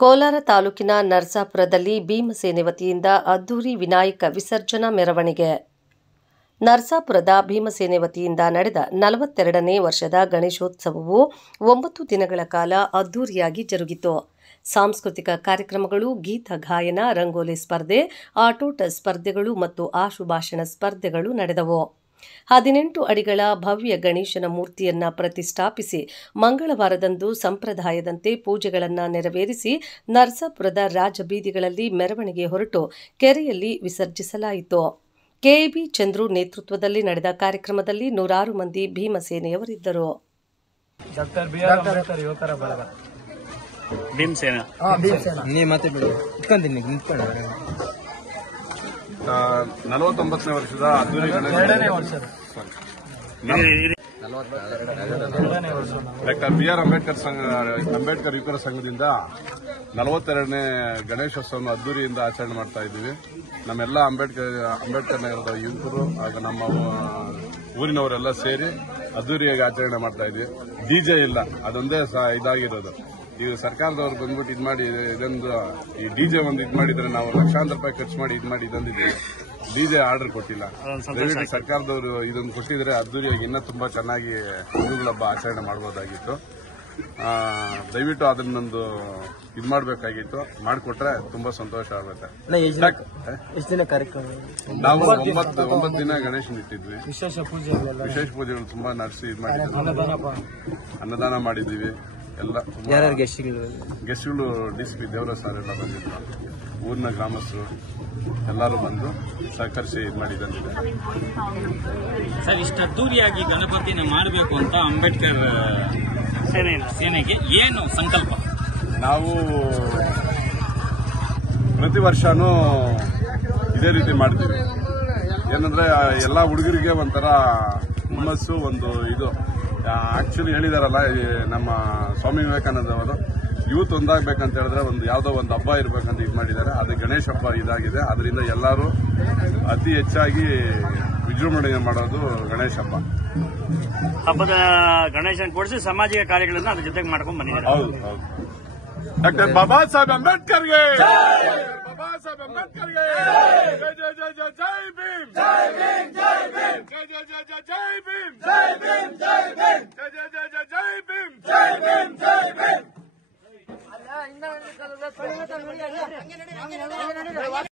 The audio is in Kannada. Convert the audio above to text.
ಕೋಲಾರ ತಾಲೂಕಿನ ನರಸಾಪುರದಲ್ಲಿ ಭೀಮಸೇನೆ ವತಿಯಿಂದ ಅದ್ದೂರಿ ವಿನಾಯಕ ವಿಸರ್ಜನಾ ಮೆರವಣಿಗೆ. ನರಸಾಪುರದ ಭೀಮಸೇನೆ ವತಿಯಿಂದ ನಡೆದ 42ನೇ ವರ್ಷದ ಗಣೇಶೋತ್ಸವವು 9 ದಿನಗಳ ಕಾಲ ಅದ್ದೂರಿಯಾಗಿ ಜರುಗಿತು. ಸಾಂಸ್ಕೃತಿಕ ಕಾರ್ಯಕ್ರಮಗಳು, ಗೀತ ಗಾಯನ, ರಂಗೋಲಿ ಸ್ಪರ್ಧೆ, ಆಟೋಟ ಸ್ಪರ್ಧೆಗಳು ಮತ್ತು ಆಶುಭಾಷಣ ಸ್ಪರ್ಧೆಗಳು ನಡೆದವು. 18 ಅಡಿಗಳ ಭವ್ಯ ಗಣೇಶನ ಮೂರ್ತಿಯನ್ನು ಪ್ರತಿಷ್ಠಾಪಿಸಿ ಮಂಗಳವಾರದಂದು ಸಂಪ್ರದಾಯದಂತೆ ಪೂಜೆಗಳನ್ನು ನೆರವೇರಿಸಿ ನರಸಾಪುರದ ರಾಜಬೀದಿಗಳಲ್ಲಿ ಮೆರವಣಿಗೆ ಹೊರಟು ಕೆರೆಯಲ್ಲಿ ವಿಸರ್ಜಿಸಲಾಯಿತು. ಕೆಎಬಿ ಚಂದ್ರು ನೇತೃತ್ವದಲ್ಲಿ ನಡೆದ ಕಾರ್ಯಕ್ರಮದಲ್ಲಿ ನೂರಾರು ಮಂದಿ ಭೀಮಸೇನೆಯವರಿದ್ದರು. ನಲವತ್ತೊಂಬತ್ತನೇ ವರ್ಷದ ಡಾಕ್ಟರ್ ಬಿ.ಆರ್. ಅಂಬೇಡ್ಕರ್ ಯುವಕರ ಸಂಘದಿಂದ 42ನೇ ಗಣೇಶೋತ್ಸವವನ್ನು ಅದ್ದೂರಿಯಿಂದ ಆಚರಣೆ ಮಾಡ್ತಾ ಇದ್ದೀವಿ. ನಮ್ಮೆಲ್ಲ ಅಂಬೇಡ್ಕರ್ ನಗರದ ಯುವಕರು ಹಾಗೂ ನಮ್ಮ ಊರಿನವರೆಲ್ಲ ಸೇರಿ ಅದ್ದೂರಿಯಾಗಿ ಆಚರಣೆ ಮಾಡ್ತಾ ಇದ್ದೀವಿ. ಡಿಜೆ ಇಲ್ಲ, ಅದೊಂದೇ ಇದಾಗಿರೋದು. ಈಗ ಸರ್ಕಾರದವರು ಬಂದ್ಬಿಟ್ಟು ಇದು ಮಾಡಿ ಇದೊಂದು ಈ ಡಿಜೆ ಒಂದು ಇದು ಮಾಡಿದ್ರೆ ನಾವು ಲಕ್ಷಾಂತರ ರೂಪಾಯಿ ಖರ್ಚು ಮಾಡಿ ಇದು ಮಾಡಿ ಇದೊಂದಿದ್ದೀವಿ. ಡಿಜೆ ಆರ್ಡರ್ ಕೊಟ್ಟಿಲ್ಲ. ದಯವಿಟ್ಟು ಸರ್ಕಾರದವರು ಇದೊಂದು ಕೊಟ್ಟಿದ್ರೆ ಅದ್ದೂರಿಯಾಗಿ ಇನ್ನೂ ತುಂಬಾ ಚೆನ್ನಾಗಿ ಹಿಂದೂಗಳ ಹಬ್ಬ ಆಚರಣೆ ಮಾಡಬಹುದಾಗಿತ್ತು. ದಯವಿಟ್ಟು ಅದನ್ನೊಂದು ಇದು ಮಾಡಬೇಕಾಗಿತ್ತು. ಮಾಡಿಕೊಟ್ರೆ ತುಂಬಾ ಸಂತೋಷ ಆಗುತ್ತೆ. ನಾವು 9 ದಿನ ಗಣೇಶನ್ ಇಟ್ಟಿದ್ವಿ. ವಿಶೇಷ ಪೂಜೆಗಳು ತುಂಬಾ ನಡೆಸಿ ಇದು ಮಾಡಿದ್ವಿ. ಅನ್ನದಾನ ಮಾಡಿದ್ದೀವಿ. ಎಲ್ಲ ಗೆಸ್ಟ್ಗಳು ಡಿಸಿಪಿ ದೇವರಾಜ್ ಸರ್ ಎಲ್ಲ ಬಂದಿದ್ರು. ಊರಿನ ಗ್ರಾಮಸ್ಥರು ಎಲ್ಲರೂ ಬಂದು ಸಹಕರಿಸಿ ಇದು ಮಾಡಿದ್ದಾರೆ. ಸರ್, ಇಷ್ಟು ಅದ್ದೂರಿಯಾಗಿ ಗಣಪತಿನ ಮಾಡಬೇಕು ಅಂತ ಅಂಬೇಡ್ಕರ್ ಸೇನೆಗೆ ಏನು ಸಂಕಲ್ಪ? ನಾವು ಪ್ರತಿ ವರ್ಷನೂ ಇದೇ ರೀತಿ ಮಾಡ್ತೀವಿ. ಏನಂದ್ರೆ ಎಲ್ಲ ಹುಡುಗರಿಗೆ ಒಂಥರ ಹುಮ್ಮಸ್ಸು, ಒಂದು ಇದು ಆಕ್ಚುಲಿ ಹೇಳಿದಾರಲ್ಲ, ನಮ್ಮ ಸ್ವಾಮಿ ವಿವೇಕಾನಂದ ಅವರು ಯೂತ್ ಒಂದಾಗಬೇಕಂತ ಹೇಳಿದ್ರೆ ಯಾವುದೋ ಒಂದು ಹಬ್ಬ ಇರಬೇಕಂತ ಇದು ಮಾಡಿದ್ದಾರೆ. ಅದು ಗಣೇಶ ಹಬ್ಬ ಇದಾಗಿದೆ. ಅದರಿಂದ ಎಲ್ಲರೂ ಅತಿ ಹೆಚ್ಚಾಗಿ ವಿಜೃಂಭಣೆ ಮಾಡೋದು ಗಣೇಶ ಹಬ್ಬ. ಹಬ್ಬದ ಗಣೇಶನ ಕೂಡಿಸಿ ಸಾಮಾಜಿಕ ಕಾರ್ಯಗಳನ್ನು ಅದ್ರ ಜೊತೆಗೆ ಮಾಡ್ಕೊಂಡು ಬಂದಿದ್ದಾರೆ. ಹೌದು. ಡಾಕ್ಟರ್ ಬಾಬಾ ಸಾಹೇಬ್ ಅಂಬೇಡ್ಕರ್ಗೆ, ಬಾಬಾ ಸಾಹೇಬ್ ಅಂಬೇಡ್ಕರ್ಗೆ ಜೈ ಜೈ ಜೈ ಜೈ ಜೈ ಭೀಮ್, ಜೈ ಭೀಮ್, ಜೈ ಭೀಮ್, ಜೈ ಜೈ ಜೈ ಜೈ ಜೈ ಭೀಮ್, ಜೈ ಭೀಮ್, ಜೈ ಭೀಮ್, ಜೈ ಜೈ ಜೈ ಜೈ ಜೈ ಭೀಮ್, ಜೈ ಭೀಮ್, ಜೈ ಭೀಮ್.